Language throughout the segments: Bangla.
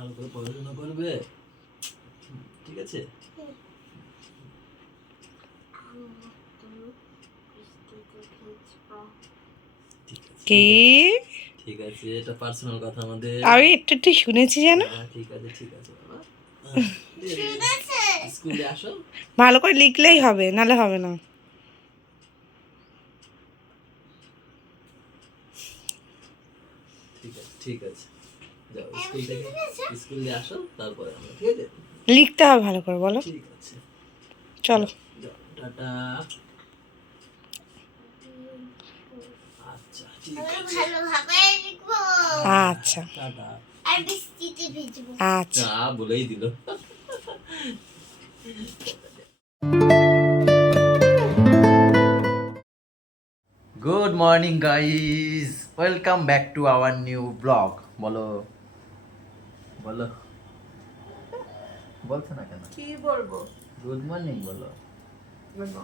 ভালো করে পড়াশোনা করবে, ঠিক আছে? কি? ঠিক আছে, এটা পার্সোনাল কথা আমাদের। আমি একটু শুনেছি জানো। ঠিক আছে ঠিক আছে বাবা, স্কুলে আসো। ভালো করে লিখলেই হবে, নালে হবে না। ঠিক আছে ঠিক আছে, যাও স্কুল থেকে স্কুলে আসো, তারপরে আমরা, ঠিক আছে? লিখতে হবে ভালো করে, বলো। ঠিক আছে, চলো। যাও, টাটা। আচ্ছা ঠিক আছে, ভালোভাবে লিখবো। আচ্ছা টাটা। আর বৃষ্টিতে ভিজবো। আচ্ছা। বলেই দিল। Good morning guys, welcome back to our new blog. বলো বলো, বলছো না কেন? কি বলবো? গুড মর্নিং বলো।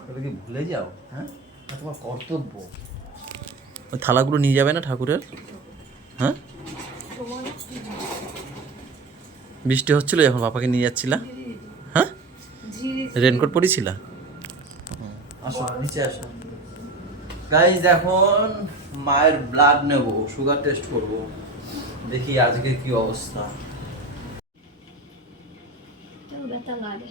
তবে কি ভুলে যাও? হ্যাঁ, তোমার কর্তব্য। ওই থালাগুলো নিয়ে যাবে না ঠাকুরের? হ্যাঁ, বৃষ্টি হচ্ছিল যখন পাপাকে নিয়ে যাচ্ছিলা। হ্যাঁ, রেনকোট পরেছিলা? আসো নিচে আসো গাইজ। এখন মায়ের ব্লাড নেব, সুগার টেস্ট করব, দেখি আজকে কি অবস্থা। ব্যথা লাগে।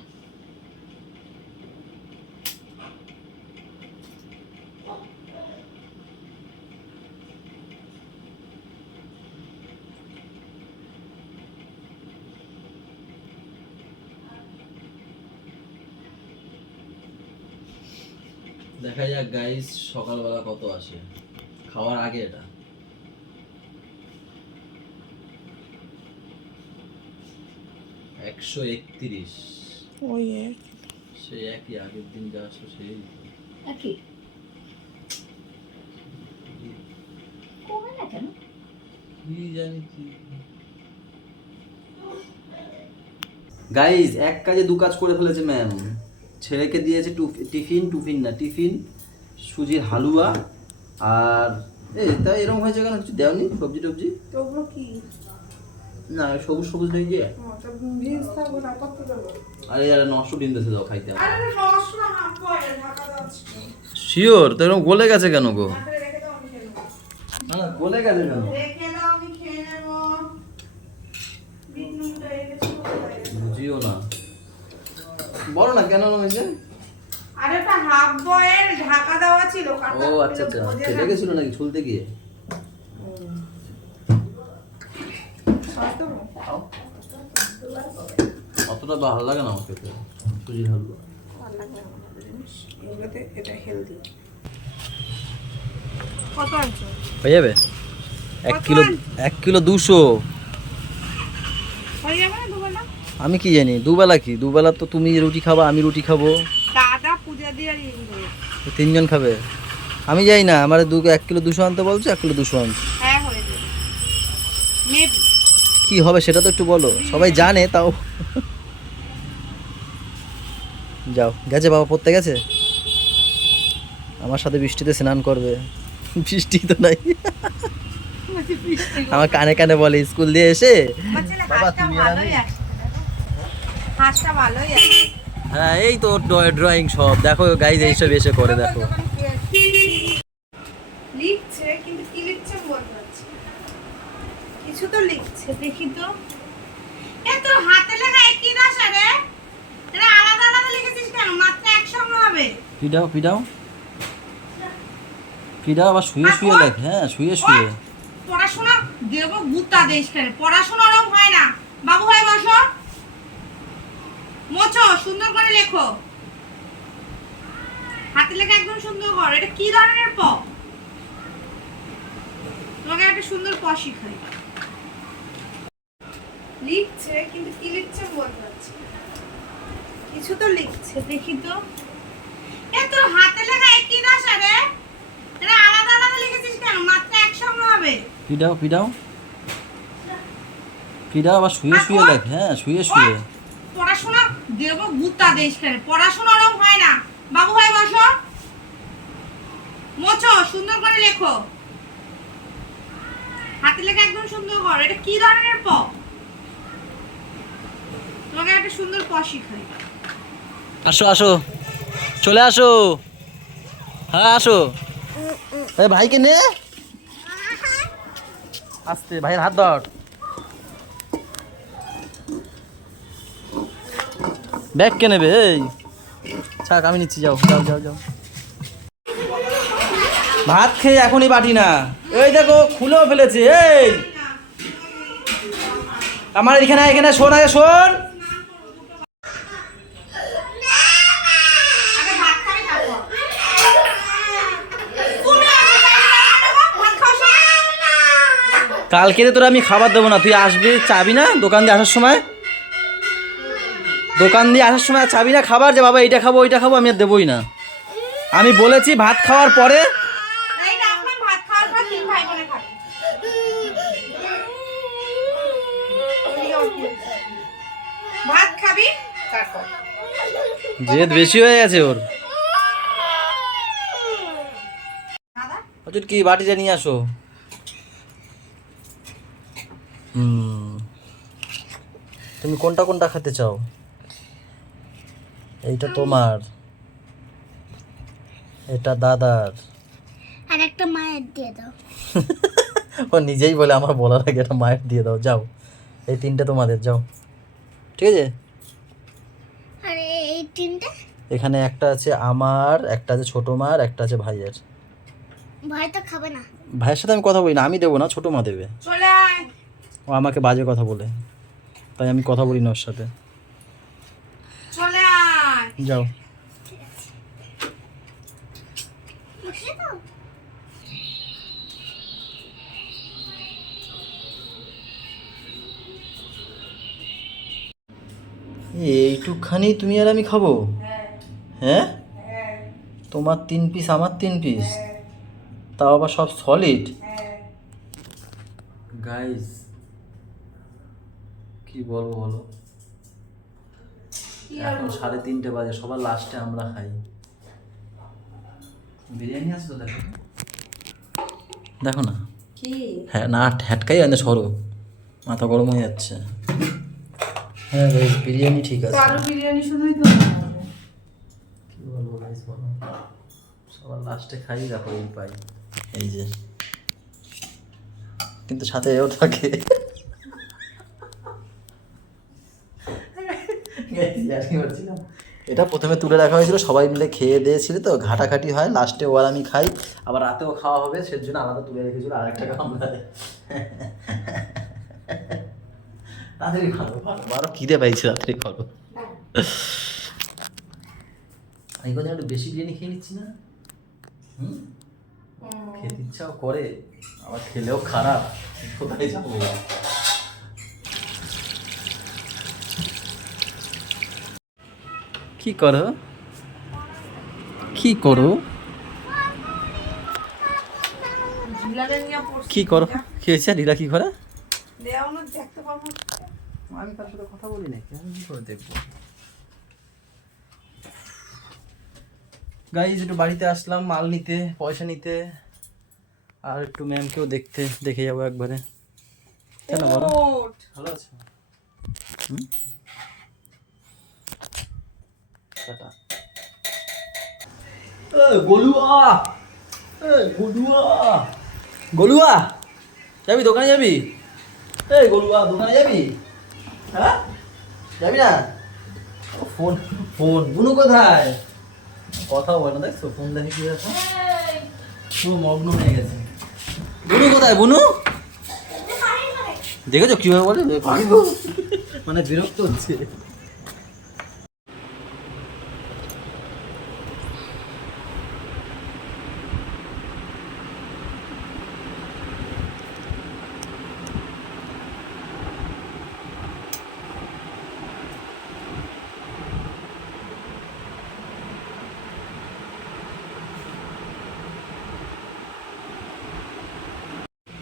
দেখা যাক গাইস সকালবেলা কত আসে, খাওয়ার আগে। এটা 131। ওই সেই একই, আগের দিন যা আসলো সেই একই। কমে না কেন? কি জানি কি। গাইস এক কাজে দু কাজ করে ফেলেছে ম্যাম। ছেলেকে দিয়েছে টিফিন সুজির হালুয়া, আর তাই এরকম হয়েছে কেন? কিছু দেওনি সবজি টবজি? ওগুলো কি? না সবুজ সবুজ নেই যে। ভিজ থাকবো না, কত দেবো? আরে নষ্ট ডিম দেশে দাও খাইতে। আরে রস না, হাফ বয়েল ঢাকা যাচ্ছে। শিওর? তো এরকম গলে গেছে কেন গো? রেখে দাও, আমি খেয়ে নেবো। না না গলে গেছে কেন? রেখে দাও, আমি খেয়ে নেবো। বিট নুনটা রেখেছি কোথায়? বুঝিও না, বলো না কেন হয়েছে? আরে ওটা হাফ বয়েল ঢাকা দেওয়া ছিল। ও আচ্ছা আচ্ছা, ফেটে গেছিল নাকি ছুলতে গিয়ে? অতটা ভালো লাগে না আমার খেতে সুজির হালুয়া। এটা হেলদি। কত আনছো? হয়ে যাবে 1 কিলো 200। হয়ে যাবে না দুবেলা? আমি কি জানি দুবেলা কি? দুবেলা তো তুমি রুটি খাবা, আমি রুটি খাবো, দাদা পূজা দিয়ে আর তিনজন খাবে। আমি যাই না, আমার 1 কিলো 200 আনতে বলছো, 1 কিলো 200 আনছি। হ্যাঁ হয়ে যাবে। মেবি কি হবে সেটা তো একটু বলো, সবাই জানে তাও। যাও, গেছে বাবা পড়তে গেছে, আমার সাথে বৃষ্টিতে স্নান করবে। বৃষ্টি তো নাই। আমার কানে কানে বলে স্কুল দিয়ে এসে, বাবা তুমি আর আমি। হাঁসটা ভালোই আছে। হ্যাঁ এই তো ড্রয়িং সব দেখো গাইজ, এইসব এসে করে দেখো। লিখছে কিন্তু কি লিখছে বলতে পারছি না। কিছু তো লিখছে, দেখি তো। এ তোর হাতে লেখা একই না রে? এটা আলাদা আলাদা লিখেছিস কেন? মাত্র একসঙ্গে হবে। ফিডাও আবার শুয়ে শুয়ে লেখ। হ্যাঁ শুয়ে শুয়ে। পড়াশোনা দেব গুতা দেশ করে, পড়াশোনা ওরকম হয় না। বাবু হয়ে বসো, মোছো সুন্দর করে লেখো। হাতে লেখা একদম সুন্দর কর। এটা কি ধরনের প? তোমাকে একটা সুন্দর প শিখাই। লিখছে কিন্তু কি লিখছে বলতে পারছি না। কিছু তো লিখছে, দেখি তো। এ তোর হাতে লেখা একই না রে? এটা আলাদা আলাদা লিখেছিস কেন? মাত্র একসঙ্গে হবে। ফিডাও আবার শুয়ে শুয়ে লেখ। হ্যাঁ শুয়ে শুয়ে। পড়াশোনা দেব গুতা দেশ করে, পড়াশোনা ওরকম হয় না। বাবু হয়ে বসো, মোছো সুন্দর করে লেখো। হাতে লেখা একদম সুন্দর কর। এটা কি ধরনের প? তোমাকে একটা সুন্দর পশি খাই। আসো আসো, চলে আসো। হ্যাঁ আসো। এই ভাইকে নে, আস্তে, ভাইয়ের হাত ধর। ব্যাগ কে নেবে? এই থাক, আমি নিচ্ছি, যাও যাও যাও যাও। ভাত খেয়ে এখনই বাটি না, এই দেখো খুলেও ফেলেছে। এই আমার এখানে এখানে শোন, আগে শোন। আগে ভাত খাবি তারপর। তুমি আগে ভাত খাওয়ার সময় কালকে তোরা আমি খাবার দেবো না, তুই আসবি, চাবি না দোকান দিয়ে আসার সময়, দোকান দিয়ে আসার সময় চাবি না খাবার, যে বাবা এইটা খাবো ওইটা খাবো, আমি আর দেবোই না। আমি বলেছি ভাত খাওয়ার পরে। এই রাখলাম, ভাত খাওয়ার পর 3 ভাই বোনে খাবে। ভাত খাবি তারপর। জেদ বেশি হয়ে গেছে ওর। দাদা অচুট কি বাটিটা নিয়ে আসো। তুমি কোনটা কোনটা খেতে চাও? এইটা তোমার, এটা দাদার, আর একটা মায়ের দিয়ে দাও। ও নিজেই বলে আমার বলার আগে এটা মায়ের দিয়ে দাও। যাও, এই 3টে তোমাদের, যাও। ঠিক আছে, আর এই 3টা এখানে একটা আছে আমার, একটা আছে ছোট মার, একটা আছে ভাইয়ের। ভাই তো খাবে না। ভাইয়ের সাথে আমি কথা বলি না, আমি দেবো না, ছোট মা দেবে। চলে আয়। ও আমাকে বাজে কথা বলে, তাই আমি কথা বলি না ওর সাথে। চলে আয়। যাও। বসে দাও। এইটুকখানি তুমি আর আমি খাবো? হ্যাঁ, হ্যাঁ তোমার 3 পিস, আমার 3 পিস, তাও আবার সব সলিড। গাইস কি বলবো বলো, এখন 3:30 বাজে, সবার লাস্টে আমরা খাই। বিরিয়ানি আছে তো, দেখো দেখো না। কি হ্যাঁ না, হ্যাটকাই আনে, সরো, মাথা গরম হয়ে যাচ্ছে। হ্যাঁ গাইস, বিরিয়ানি ঠিক আছে। আলু বিরিয়ানি শুধুই তো কি বলবো গাইস, বলো, সবার লাস্টে খাই, দেখো এই পাই, এই যে, কিন্তু সাথে এও থাকে। এটা প্রথমে তুলে রাখা হয়েছিল, সবাই মিলে খেয়ে দিয়েছিল তো, ঘাটাঘাটি হয়, লাস্টে ও আর আমি খাই, আবার রাতেও খাওয়া হবে, সেজন্য আলাদা তুলে রেখেছিল আরেকটা গামলায়। তাড়াতাড়ি ভালো ভালো আরো খিদে পাইছে, তাড়াতাড়ি ভালো। এই কথা একটু বেশি বিরিয়ানি খেয়ে নিচ্ছি না, খেতে ইচ্ছাও করে, আবার খেলেও খারাপ, কোথায় যাবো? কি করো, কি করো, ঝুলালে নিয়ে পড়ছি। কি করো, কি হয়েছে? লীলা কি করে? দেও না, দেখতে পাবো। আমি তার সাথে কথা বলি না, কেন কি করে দেখবো? গাইজ একটু বাড়িতে আসলাম মাল নিতে, পয়সা নিতে, আর একটু ম্যামকেও দেখে যাবো একবারে। কেন বলো? ওঠ। ভালো আছো? টাটা। গলুয়া, গলুয়া, গলুয়া, যাবি দোকানে যাবি? এই গলুয়া, দোকানে যাবি? হ্যাঁ যাবি না? ফোন ফোন, বুনু কোথায়? কথা বলে না, দেখছো ফোন দেখে কি দেখো, পুরো মগ্ন হয়ে গেছে। বুনু কোথায়? বুনু দেখেছো কিভাবে বলে, মানে বিরক্ত হচ্ছে।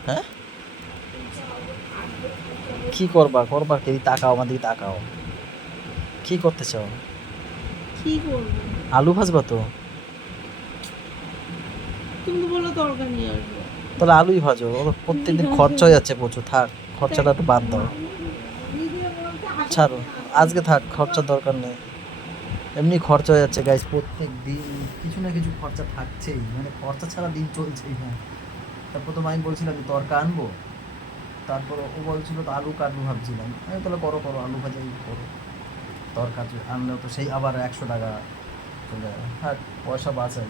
হ্যাঁ কি করবা, করবা কি? তাকাও আমার দিকে, তাকাও, কি করতে চাও? কি করবো? আলু ভাজবা তো? তুমি তো বলো তরকারি নিয়ে আসবো। তাহলে আলুই ভাজো, প্রত্যেকদিন খরচা হয়ে যাচ্ছে প্রচুর, থাক খরচাটা একটু বাদ দাও। ছাড়ো, আজকে থাক, খরচার দরকার নেই। এমনি খরচা হয়ে যাচ্ছে গাইস, প্রত্যেক দিন কিছু না কিছু খরচা থাকছেই, মানে খরচা ছাড়া দিন চলছেই না। তারপর তো আমি বলছিলাম যে তরকা আনবো, তারপর ও বলছিল তো আলু কাটবো ভাবছিলাম, আমি তাহলে করো করো আলু ভাজাই করো, তরকা আনলেও তো সেই আবার 100 টাকা চলে যাবে, হ্যাঁ পয়সা বাঁচাই।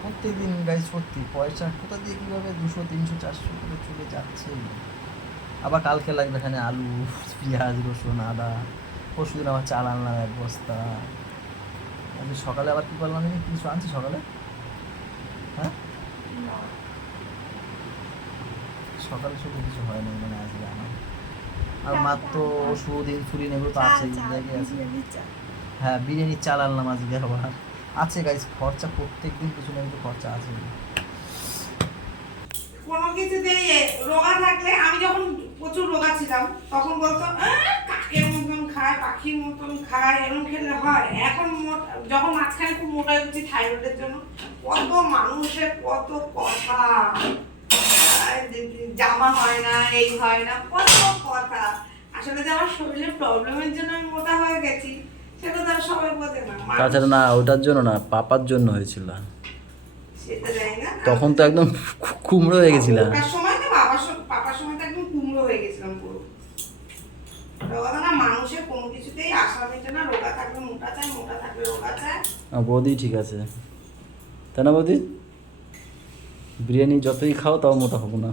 প্রত্যেকদিন গাইস সত্যি পয়সা কোথা দিয়ে কীভাবে 200 300 400 করে চলে যাচ্ছে। আবার কালকে লাগবে এখানে আলু, পেঁয়াজ, রসুন, আদা। পরশুদিন আবার চাল আনলাম 1 বস্তা। আমি সকালে আবার কী করলাম, আমি কিছু আনছি সকালে, হ্যাঁ সকালে শুধু কিছু হয় না, মানে আজকে আনা। আর মাত্র ওষুধ ইনসুলিন এগুলো তো আছেই, লেগে আছে। হ্যাঁ বিরিয়ানির চাল আনলাম আজকে আবার, আছে গাইস খরচা, প্রত্যেকদিন কিছু না কিছু খরচা আছে। কোনো কিছুতে রোগা থাকলে, আমি যখন প্রচুর রোগা ছিলাম তখন বলতো কাকের মতন খায়, পাখির মতন খায়, এরকম খেলে হয়। এখন যখন মাঝখানে খুব মোটা হয়েছি থাইরয়েডের জন্য, কত মানুষের কত কথা, জামা হয় না, এই হয় না, কত কথা। আসলে যে আমার শরীরের প্রবলেমের জন্য আমি মোটা হয়ে গেছি সেটা তো আর সবাই বোঝে না। তাছাড়া না ওটার জন্য না, পাপার জন্য হয়েছিল, সেটা জানি না। তখন তো একদম কুমড়ো হয়ে গেছিলাম। ওটার সময় তো পাপার সময় তো একদম কুমড়ো হয়ে গেছিলাম পুরো। কথা না, মানুষের কোনো কিছুতেই আশা মেটে না, রোগা থাকলে মোটা চায়, মোটা থাকলে রোগা চায়। বৌদি ঠিক আছে তাই না বৌদি? বিরিয়ানি যতই খাও তাও মোটা হবো না,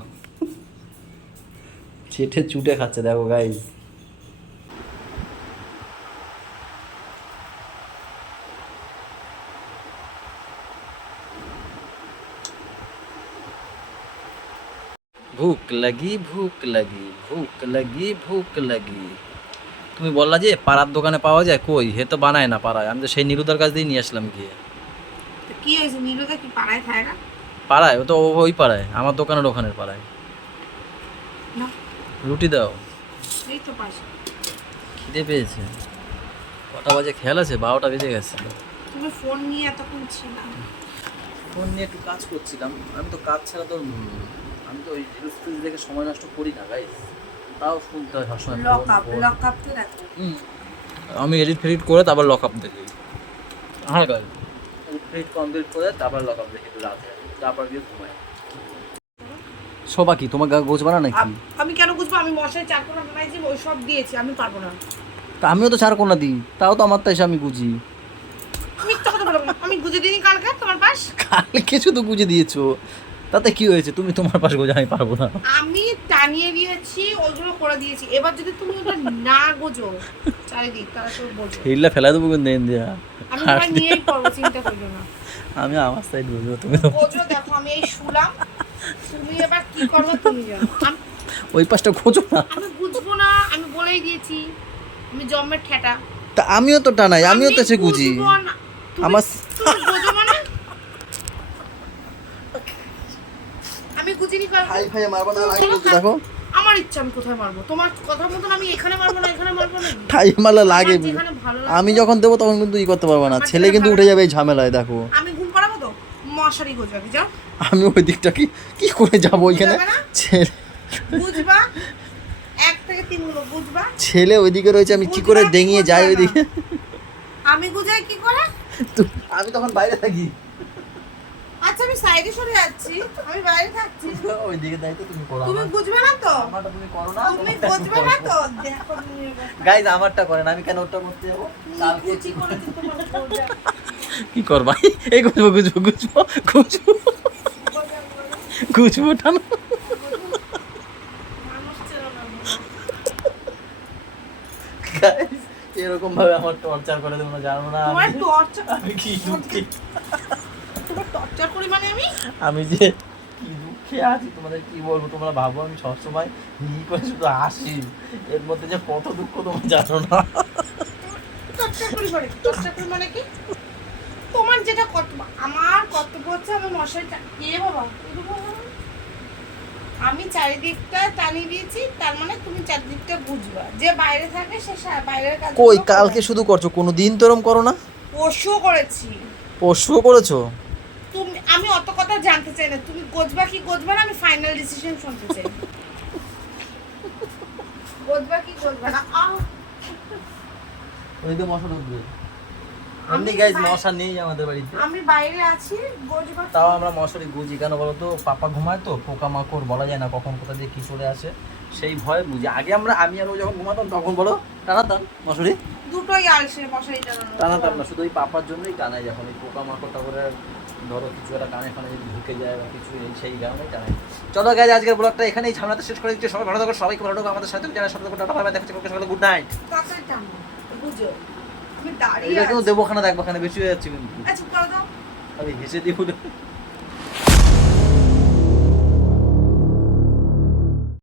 চেটে চুটে খাচ্ছে দেখো গাইস। ভুক লাগি ভুক লাগি ভুক লাগি ভুক লাগি। তুমি বললা যে পাড়ার দোকানে পাওয়া যায়, কই হে তো বানায় না পাড়ায়, আমি তো সেই নীলুদার কাছ দিয়ে নিয়ে আসলাম গিয়ে। তো কি হয়েছে, নীলুদা কি পাড়ায় খায় না? পাড়ায়, ও তো ওই পাড়ায়, আমার দোকানের ওখানের পাড়ায়। না, রুটি দাও, এই তো পাশে। খিদে পেয়েছে। কটা বাজে খেয়াল আছে? 12টা বেজে গেছে। তুমি ফোন নিয়ে এতক্ষণ ছিলাম? ফোন নিয়ে একটু কাজ করছিলাম, আমি তো কাজ ছাড়া তো আমি তো ওই রিলস টিলস দেখে সময় নষ্ট করি না গাইস, তাও শুনতে হয় সবসময় লক আপ তো দেখো। আমি এডিট ফেডিট করে তারপর লক আপ দেখি। হ্যাঁ গাইস এডিট ফেডিট কমপ্লিট করে তারপর লক আপ দেখি রাতে, তারপর গিয়ে ঘুমাই। শোভা কি তোমার গোছ বানা নাকি? আমি কেন বুঝবো? আমি মশাই চারকোনা বানাইছি, ওই সব দিয়েছি, আমি পারবো না। তা আমিও তো 4 কোনা দিই, তাও তো আমার তো এসে আমি গুজি। মিথ্যা কথা বলবো না, আমি গুজে দিইনি কালকে তোমার পাশ। কালকে শুধু গুজে দিয়েছো, তাতে কি হয়েছে? তুমি তোমার পাশ গোজা, আমি পারবো না। আমি টানিয়ে দিয়েছি, ওইগুলো করে দিয়েছি। এবার যদি তুমি ওটা না গোজো চারিদিক, তাহলে তো বোঝো হিল্লা ফেলা দেবো কিন্তু দেন দিয়া। আমি তোমার নিয়েই পড়বো, চিন্তা করবে না। আমি আমার সাইড বুঝবো, তুমি তো গোজো। দেখো আমি এই শুলাম, তুমি এবার কি করবে তুমি জানো। ওই পাশটা খোঁজো না। আমি বুঝবো না, আমি বলেই দিয়েছি আমি জম্মের ঠেটা। তা আমিও তো টানাই, আমিও তো এসে গুজি। বুঝবো না। আমার তুমি গোজো মানে আমি গুজিনি কাল। হাই ফাই মারবো না, লাগে বলতে দেখো। আমার ইচ্ছা, আমি কোথায় মারবো? তোমার কথা মতন আমি এখানে মারবো না, এখানে মারবো না। ঠাই মারলে লাগে, আমার যেখানে ভালো লাগে। আমি যখন দেবো তখন কিন্তু ই করতে পারবো না, আমার ছেলে যেখানে কিন্তু ভালো উঠে যাবে এই ঝামেলায়। দেখো আমি ঘুম পাড়াবো তো, মশারি গোজবাবি যাও। আমি ওই দিকটা কি কি করে যাবো ওইখানে? বুঝবে না? ছেলে বুঝবা 1 থেকে 3 গুলো বুঝবা। ছেলে ওইদিকে রয়েছে, আমি কি করে বুঝবা, ডেঙিয়ে যাই ওইদিকে? আমি গুজাই কি করে? আমি তখন বাইরে থাকি, আচ্ছা আমি সাইডে সরে যাচ্ছি, আমি বাইরে থাকছি। ওইদিকে দায়িত্ব তুমি করো। তুমি বুঝবে না তো, আমারটা তুমি করো না, তুমি বুঝবে না তো। দেখো গাইজ আমারটা করেন, আমি কেন ওটা করতে যাবো? কালকে কুচি করে দিতে তোমার গোজা। কি করবা? এই গুজবো গুজবো গুজবো গুজবো গুজবো টানো। মানুষ চেনো না। Guys, এরকম ভাবে আমার টর্চার করে তোমরা জানো না। তোমার টর্চার, আমি কি দুঃখে, তোমার টর্চার করি মানে আমি যে কি দুঃখে আছি তোমাদের কি বলবো। তোমরা ভাবো আমি সবসময় ই করে শুধু হাসি, এর মধ্যে যে কত দুঃখ তোমরা জানো না। টর্চার করি মানে কি? টর্চার করি মানে কি? তোমার যেটা কর্তব্য, আমার কর্তব্য হচ্ছে আমি মশারিটা কে বাবা আমি চারিদিকটা টানিয়ে দিয়েছি, তার মানে তুমি চারিদিকটা বুঝবা। যে বাইরে থাকে সে বাইরের কাজ। কই কালকে শুধু করছো, কোনো দিন তো এরকম করো না? পরশুও করেছি। পরশুও করেছো? তুমি, আমি অত কথা জানতে চাই না, তুমি গোজবা কি গোজবা না, আমি ফাইনাল ডিসিশন শুনতে চাই। গোজবা কি গোজবা না। ওই তো মশা ঢুকবে। আমি এমনি গাইজ বাইরে- মশা নেই আমাদের বাড়িতে, আমি বাইরে আছি বসবার তাও আমরা মশারি গুজি। কেন বলো তো, পাপা ঘুমায় তো, পোকামাকড় বলা যায় না কখন কোথা দিয়ে কি চলে আসে, সেই ভয় বুঝি। আগে আমি আর ও যখন ঘুমাতাম তখন বলো টানাতাম মশারি, দুটোই আলসে মশারি টানানো। টানাতাম না, শুধু ওই পাপার জন্যই টানাই। যখন এই পোকামাকড় তারপরে ধরো কিছু একটা কানে ফানে যদি ঢুকে যায় বা কিছু, সেই কারণেই টানাই। চলো গাইজ আজকের ব্লগটা এখানেই ঝামেলাটা শেষ করে দিচ্ছি। সবাই ভালো থাকো, সবাইকে ভালো থাকো, আমাদের সাথে যারা সাথে টাটা বাই বাই, দেখা হচ্ছে সকালে, গুড নাইট। তাড়াতাড়ি টানো বুঝো, আমি দাঁড়িয়ে এটা কিন্তু আছি। দেবো খানা দেখবো খানা বেশি হয়ে যাচ্ছে কিন্তু, আচ্ছা করে দাও। আমি হেসে দিব।